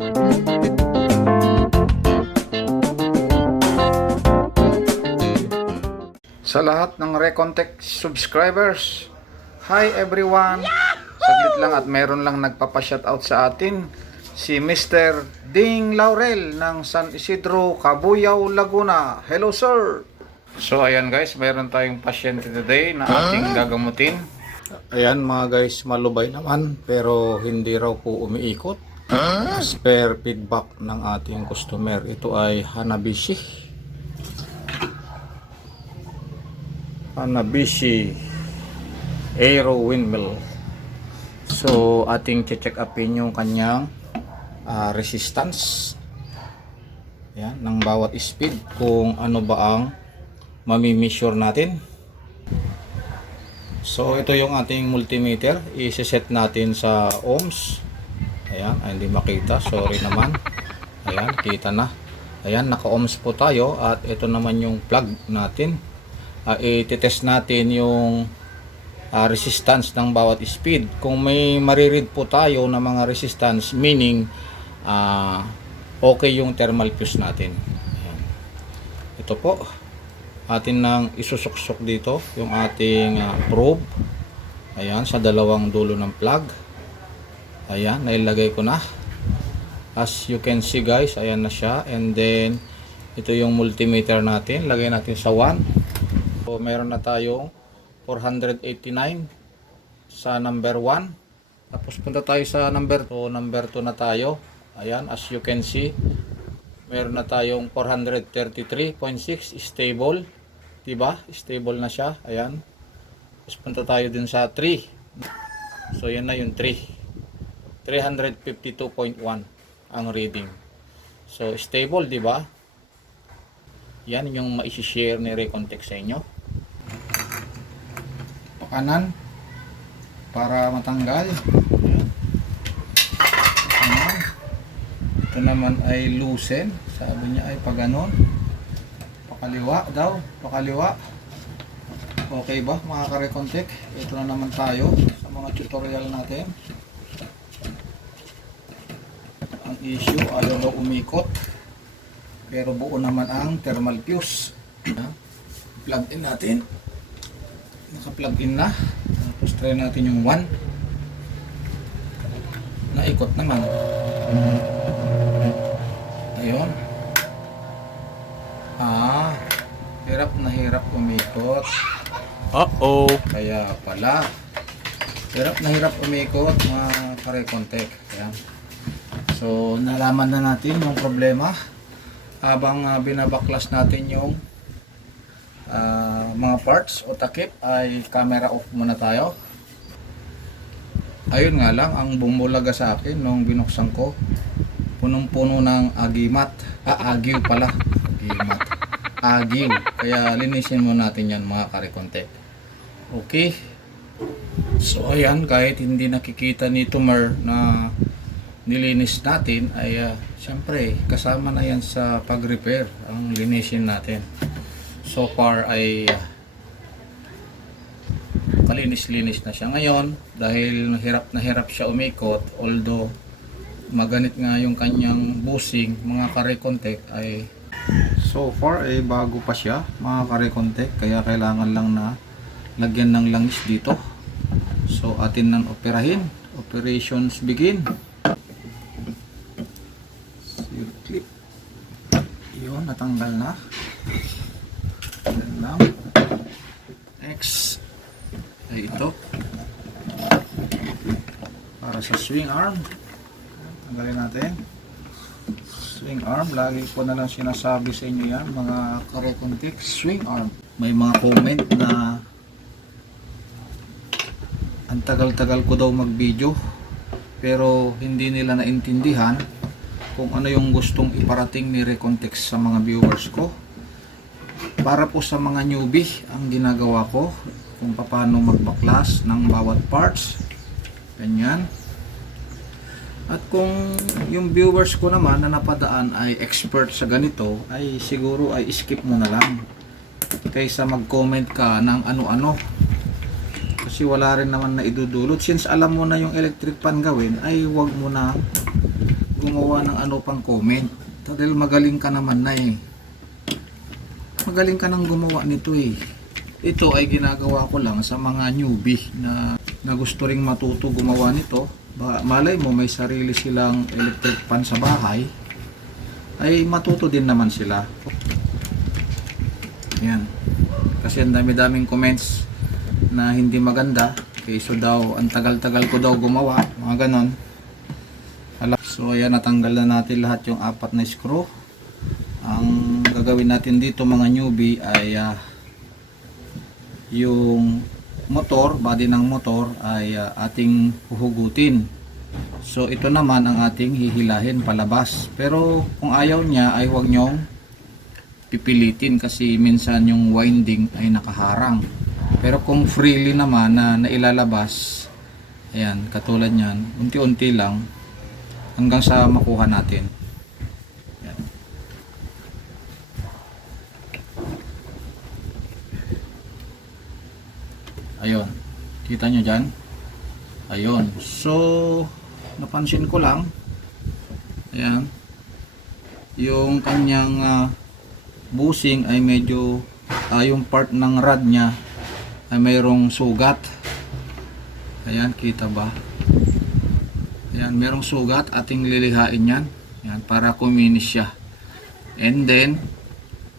Sa lahat ng Recontech subscribers, hi everyone! Saglit lang at meron lang nagpapa-shoutout sa atin, si Mr. Ding Laurel ng San Isidro, Cabuyao, Laguna. Hello sir! So ayan guys, meron tayong pasyente today na ating gagamutin. Ayan mga guys, malubay naman pero hindi raw po umiikot. As per feedback ng ating customer, ito ay Hanabishi Aero Windmill. So ating check upin yung kanyang resistance, yan, ng bawat speed, kung ano ba ang mami-measure natin. So ito yung ating multimeter, i-set natin sa ohms. Ayan, hindi makita, sorry naman. Ayan, kita na. Ayan, naka-ohms po tayo at ito naman yung plug natin. I-test natin yung resistance ng bawat speed. Kung may mariread po tayo na mga resistance, meaning okay yung thermal fuse natin. Ayan. Ito po, atin nang isusuksok dito yung ating probe. Ayan, sa dalawang dulo ng plug. Ayan, nailagay ko na. As you can see guys, ayan na siya. And then, ito yung multimeter natin. Lagay natin sa 1. So, meron na tayong 489 sa number 1. Tapos punta tayo sa number 2. Number 2 na tayo. Ayan, as you can see, meron na tayong 433.6 stable. Diba? Stable na siya. Ayan. Tapos punta tayo din sa 3. So, yan na yung 3. 352.1 ang reading. So, stable, diba? Yan yung ma-share ni Recontech sa inyo. Pakanan para matanggal. Ayan. Ito naman ay loosen. Sabi niya ay paganon. Pakaliwa daw. Pakaliwa. Okay ba mga ka-Recontech? Ito na naman tayo sa mga tutorial natin. Ang issue, ayaw daw umikot. Pero buo naman ang thermal fuse. Plug in natin. Naka-plug in na. Tapos try natin yung 1. Naikot naman. Ayun. Hirap na hirap umikot. Uh-oh. Kaya pala. Hirap na hirap umikot mga ka-Recontech. Ayan. So nalaman na natin yung problema. Habang binabaklas natin yung mga parts o takip, ay camera off muna tayo. Ayun nga lang, ang bumulaga sa akin nung binuksan ko, punong-puno ng agimat. Agiw pala. Agimat. Agiw. Kaya linisin mo natin yan mga ka-Recontech. Okay. So ayan, kahit hindi nakikita ni Tumer na nilinis natin, ay siyempre kasama na yan sa pag-repair ang linisin natin. So far ay kalinis-linis na siya ngayon dahil na hirap siya umikot, although maganit nga yung kanyang bushing mga ka-Recontech. Ay so far ay bago pa siya mga ka-Recontech, kaya kailangan lang na lagyan ng langis dito. So atin nang operahin. Operations begin. Clip. Yun, natanggal na. Yan lang. Next ay ito para sa swing arm. Tanggalin natin. Swing arm, lagi ko na lang sinasabi sa inyo yan mga ka-Recontech. Swing arm. May mga comment na ang tagal-tagal ko daw mag-video pero hindi nila naintindihan kung ano yung gustong iparating ni Recontech sa mga viewers ko. Para po sa mga newbie ang ginagawa ko kung paano magbaklas ng bawat parts. Ganyan. At kung yung viewers ko naman na napadaan ay expert sa ganito, ay siguro ay skip mo na lang kaysa mag-comment ka ng ano-ano. Kasi wala rin naman na idudulot. Since alam mo na yung electric pan gawin, ay huwag mo na gumawa ng ano pang comment. Dahil magaling ka naman na eh. Magaling ka nang gumawa nito eh. Ito ay ginagawa ko lang sa mga newbie na gusto ring matuto gumawa nito. Malay mo may sarili silang electric pan sa bahay, ay matuto din naman sila. Yan. Kasi ang dami-daming comments na hindi maganda. Kaysa daw, ang tagal-tagal ko daw gumawa. Mga ganon. So ayan, natanggal na natin lahat yung 4 na screw. Ang gagawin natin dito mga newbie ay yung motor, body ng motor ay ating huhugutin. So ito naman ang ating hihilahin palabas. Pero kung ayaw niya ay huwag nyong pipilitin kasi minsan yung winding ay nakaharang. Pero kung freely naman na nailalabas, ayan, katulad niyan, unti-unti lang hanggang sa makuha natin. Ayan. Ayun, kita nyo dyan? Ayun, so napansin ko lang, ayan, yung kanyang bushing ay medyo yung part ng rod nya ay mayroong sugat. Ayan, kita ba? Ayan, mayroong sugat, ating lilihain yan. Ayan, para kuminis siya. And then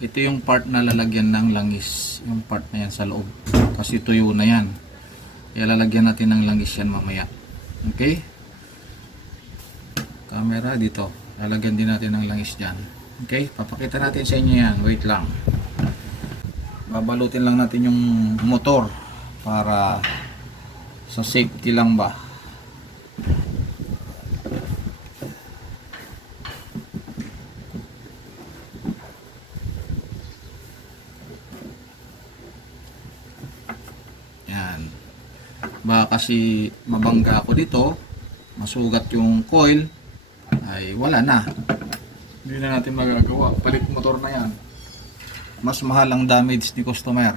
ito yung part na lalagyan ng langis, yung part na yan sa loob kasi tuyo na yan. Kaya lalagyan natin ng langis yan mamaya. Okay, camera dito, lalagyan din natin ng langis dyan. Okay, papakita natin sa inyo yan. Wait lang, babalutin lang natin yung motor para sa safety lang ba. Baka kasi mabangga ako dito, masugat yung coil, ay wala na, hindi na natin magagawa, palit motor na yan, mas mahal ang damage ni customer.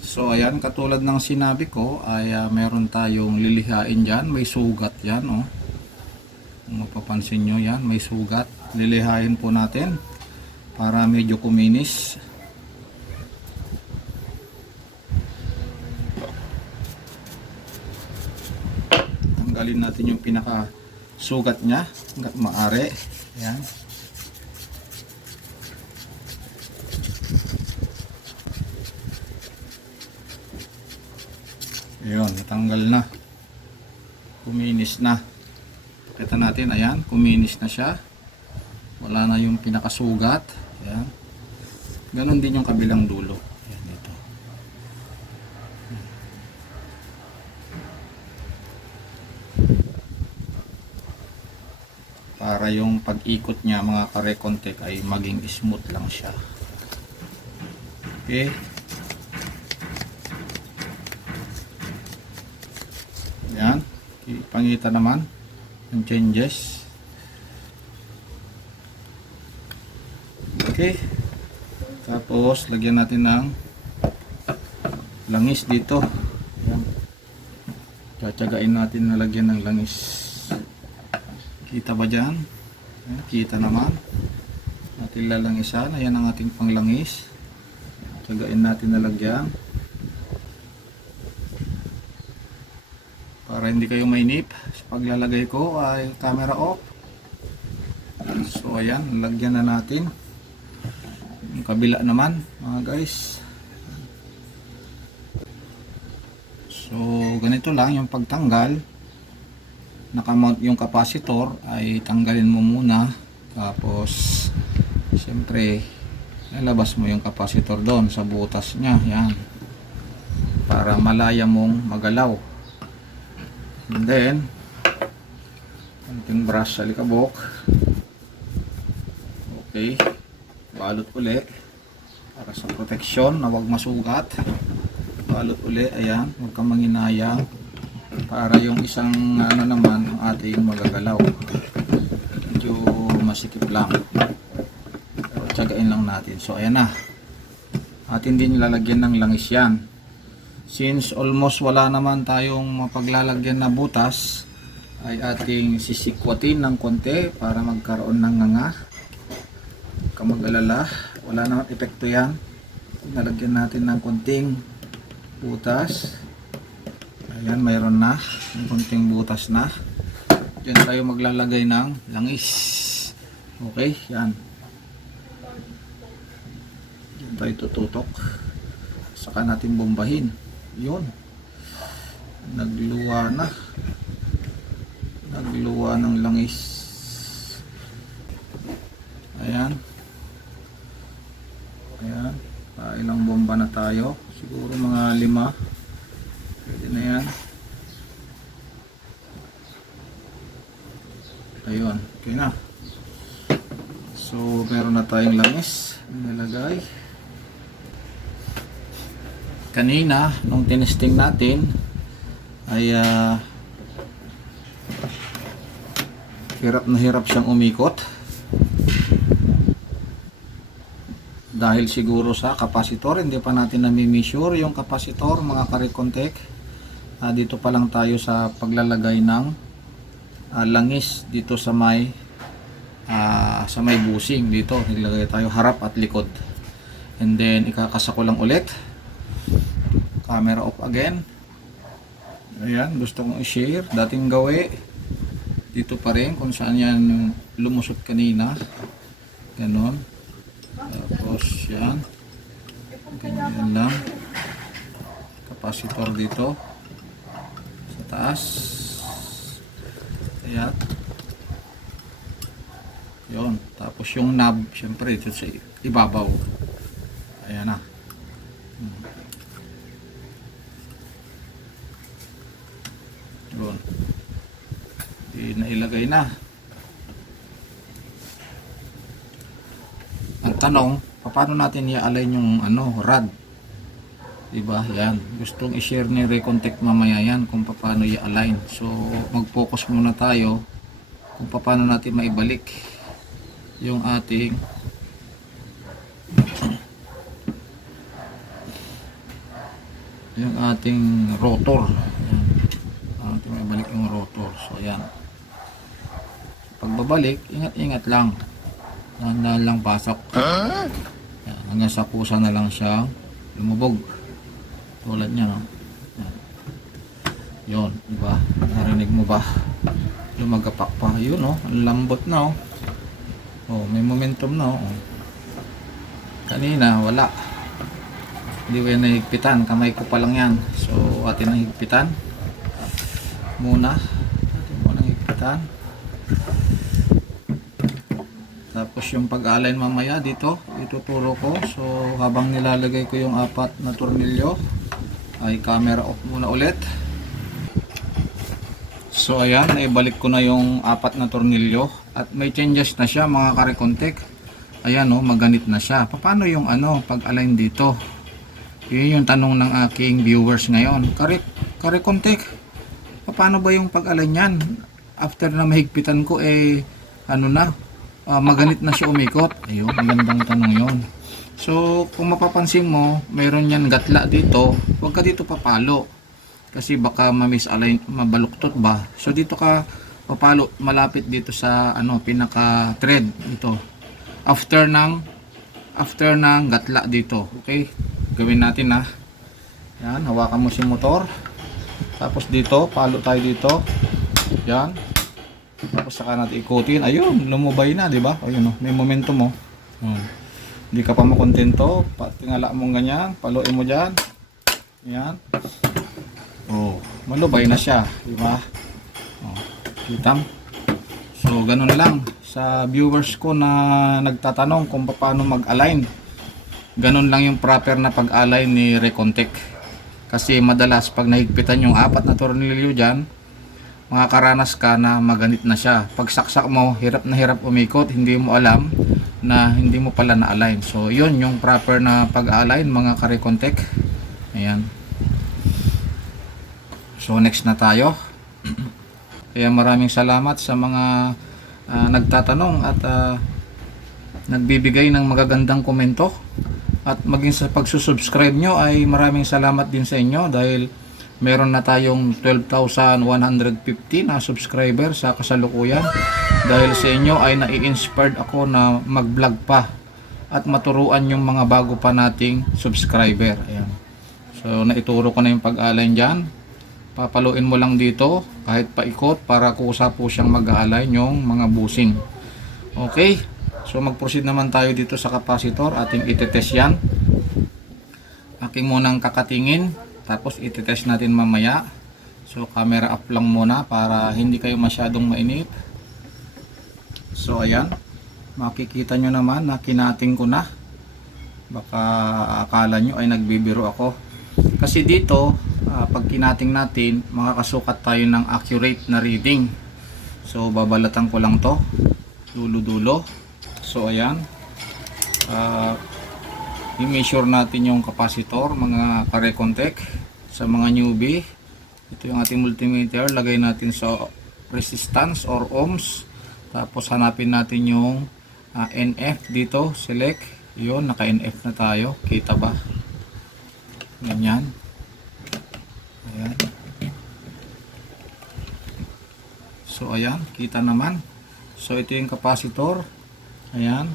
So ayan, katulad ng sinabi ko ay meron tayong lilihain dyan, may sugat yan oh. Kung mapapansin nyo yan, may sugat, lilihain po natin para medyo kuminis. Tanggalin natin yung pinaka sugat nya hanggat maaari. Ayan. Ayun, natanggal na. Kuminis na. Kita natin, ayan, kuminis na siya. Wala na yung pinakasugat. Ayan. Ganon din yung kabilang dulo. Ayan, ito. Para yung pag-ikot niya mga kare-contek ay maging smooth lang siya. Okay. Yan, ipangita naman ang changes. Okay, tapos lagyan natin ng langis dito. Yan, tsatsagain natin na lagyan ng langis. Kita ba dyan? Yan, kita naman. Natin lalangisan. Ayan ang ating panglangis. Tsagain natin na lagyan para hindi kayo mainip sa paglalagay ko ay camera off. So ayan, lagyan na natin yung kabila naman mga guys. So ganito lang yung pagtanggal. Nakamount yung capacitor ay tanggalin mo muna, tapos siyempre lalabas mo yung capacitor doon sa butas nya, yan, para malaya mong magalaw. And then konting brush sa likabok. Okay, balot uli para sa protection na wag masugat. Balot uli, ayan, huwag kang manginayang para yung isang ano naman ang ating magagalaw. Medyo masikip lang, pero tsagain lang natin. So ayan na, atin din lalagyan ng langis yan. Since almost wala naman tayong mapaglalagyan na butas, ay ating sisikwatin ng konti para magkaroon ng nganga. Huwag kang mag-alala, wala naman epekto yan. Nalagyan natin ng konting butas. Ayan, mayroon na yung konting butas na. Diyan tayo maglalagay ng langis. Okay, yan. Diyan tayo tututok. Saka natin bombahin. Yun. Nagluwa na. Nagluwa ng langis. Ayan. Ayan. Ilang bomba na tayo. Siguro mga 5. Pwede na yan. Ayun. Okay na. So, meron na tayong langis. Nilagay. Kanina, nung tinesting natin, ay hirap na hirap siyang umikot. Dahil siguro sa kapasitor, hindi pa natin nami-measure yung kapasitor, mga karikontek. Dito pa lang tayo sa paglalagay ng langis dito sa may busing dito. Nilagay tayo harap at likod. And then ikakasa ko lang ulit. Camera off again. Ayan, gusto kong i-share. Dating gawi. Dito pa rin kung saan yan lumusot kanina. Ganon. Tapos yan. Ganyan lang. Kapasitor dito. Sa taas. Ayan. Yun. Tapos yung knob, syempre dito sa ibabaw. Ayan na. Yun. Nailagay na. Ang tanong, paano natin i-align yung rod? Diba? Yan. Gustong i-share ni Recontech mamaya yan kung paano i-align. So, mag-focus muna tayo kung paano natin maibalik yung ating rotor. Yan. Natin maibalik yung rotor. So, yan. Pagbabalik, ingat-ingat lang. Dahan lang pasok. Yan, hanggang sa kusa na lang siya lumubog. Tulad niya, no? Yan. Yun, diba? Narinig mo ba? Lumagapak pa. Yun, no? Ang lambot na, oh. Oh, may momentum na, oh. Kanina, wala. Hindi ko yan nahigpitan. Kamay ko pa lang yan. So, atin nahigpitan. Muna. Atin muna nahigpitan. Tapos yung pag-align mamaya dito, ituturo ko. So habang nilalagay ko yung 4 na tornilyo, ay camera off muna ulit. So ayan, naibalik ko na yung 4 na tornilyo. At may changes na siya, mga karikontek. Ayan, oh, maganit na siya. Paano yung pag-align dito? Yun yung tanong ng aking viewers ngayon. Karikontek, paano ba yung pag-align yan? After na mahigpitan ko, maganit na siya umikot. Ayun, magandang tanong yon. So kung mapapansin mo, mayroon yan gatla dito. Huwag ka dito papalo kasi baka ma-misalign, mabaluktot ba. So dito ka papalo malapit dito sa pinaka thread dito. After ng gatla dito. Okay? Gawin natin na. Yan, hawakan mo si motor. Tapos dito, palo tayo dito. Yan. Tapos saka natin ikutin. Ayun, lumubay na, di ba? Ayun, oh, may momentum mo. Hindi ka pa makontento. Tingala mong ganyan. Paluin mo dyan. Yan. Oh, malubay na siya, di ba? Oh, kita mo? So, ganun lang. Sa viewers ko na nagtatanong kung paano mag-align. Ganun lang yung proper na pag-align ni Recontech. Kasi madalas pag nahigpitan yung 4 na tornilyo dyan, makakaranas ka na maganit na siya. Pag saksak mo, hirap na hirap umikot, hindi mo alam na hindi mo pala na-align. So, yun yung proper na pag-align, mga karikontek. Ayan. So, next na tayo. Kaya maraming salamat sa mga nagtatanong at nagbibigay ng magagandang komento. At maging sa pagsusubscribe nyo ay maraming salamat din sa inyo dahil meron na tayong 12,150 na subscriber sa kasalukuyan. Dahil sa inyo ay nai-inspired ako na mag-vlog pa at maturuan yung mga bago pa nating subscriber. Ayan. So naituro ko na yung pag-align dyan. Papaluin mo lang dito kahit paikot para kusa po siyang mag-align yung mga busing. Okay, so mag-proceed naman tayo dito sa capacitor. Ating itetest yan. Aking munang kakatingin, tapos itetest natin mamaya. So camera up lang muna para hindi kayo masyadong mainip. So ayan, makikita nyo naman na kinating ko na. Baka akala nyo ay nagbibiro ako. Kasi dito, pag kinating natin, makakasukat tayo ng accurate na reading. So babalatan ko lang to, dulo-dulo. So ayan, i-measure natin yung capacitor, mga kare-contact. Sa mga newbie, ito yung ating multimeter, lagay natin sa resistance or ohms. Tapos hanapin natin yung NF dito, select. Yun, naka NF na tayo, kita ba? Ganyan. Ayan. So ayan, kita naman. So ito yung capacitor. Ayan.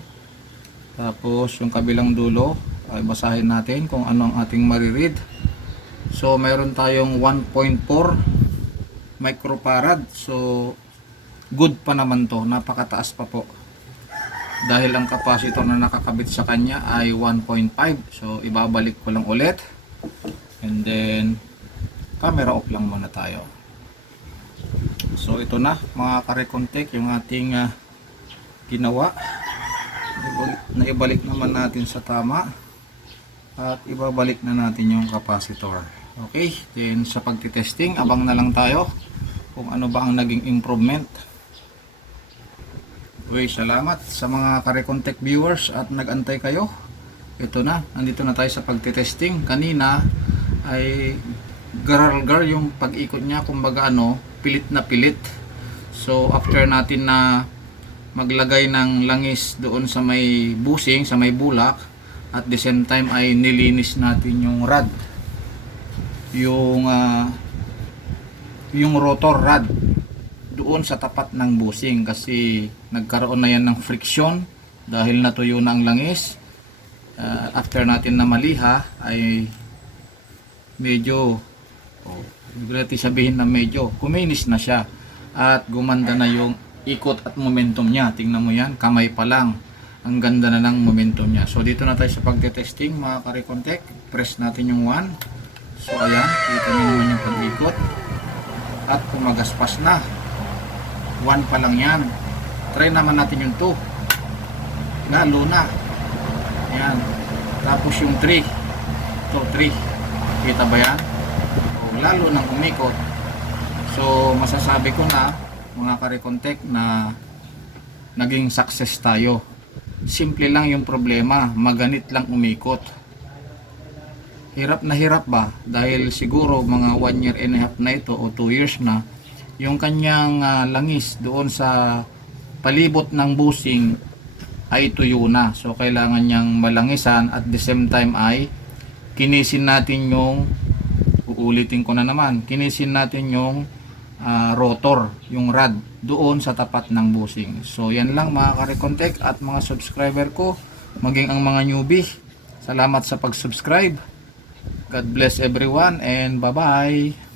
Tapos yung kabilang dulo ay basahin natin kung ano ang ating mariread. So meron tayong 1.4 microfarad. So good pa naman to, napakataas pa po. Dahil ang capacitor na nakakabit sa kanya ay 1.5. So ibabalik ko lang ulit. And then camera off lang muna tayo. So ito na mga kare-contact yung ating ginawa. Naibalik naman natin sa tama at ibabalik na natin yung capacitor. Okay, then sa pagtitesting abang na lang tayo kung ano ba ang naging improvement. Okay, salamat sa mga kare-contact viewers at nagantay kayo. Ito na, nandito na tayo sa pagtitesting. Kanina ay garalgar yung pag-ikot niya, kumbaga pilit na pilit. So after natin na maglagay ng langis doon sa may busing, sa may bulak, at the same time ay nilinis natin yung rod, yung rotor rod doon sa tapat ng busing, kasi nagkaroon na yan ng friction dahil natuyo na ang langis. After natin na maliha ay medyo sabihin na medyo kuminis na siya at gumanda na yung ikot at momentum niya. Tingnan mo yan, kamay pa lang, ang ganda na ng momentum niya. So dito na tayo sa pagte-testing mga kare-contact. Press natin yung 1. So ayan, kita nyo naman yung pag-ikot at kumagaspas na. 1 pa lang yan. Try naman natin yung 2. Lalo na. Ayan. Tapos yung 3. Ito 3. Kita ba yan? O, lalo nang umikot. So masasabi ko na mga kare-contact na naging success tayo. Simple lang yung problema, maganit lang umikot. Hirap na hirap ba? Dahil siguro mga 1 year and a half na ito o 2 years na, yung kanyang langis doon sa palibot ng busing ay tuyo na. So kailangan niyang malangisan at the same time ay kinisin natin yung, uulitin ko na naman, kinisin natin yung rotor, yung rod doon sa tapat ng busing. So yan lang mga kare-contact at mga subscriber ko, maging ang mga newbie. Salamat sa pag-subscribe. God bless everyone and bye-bye.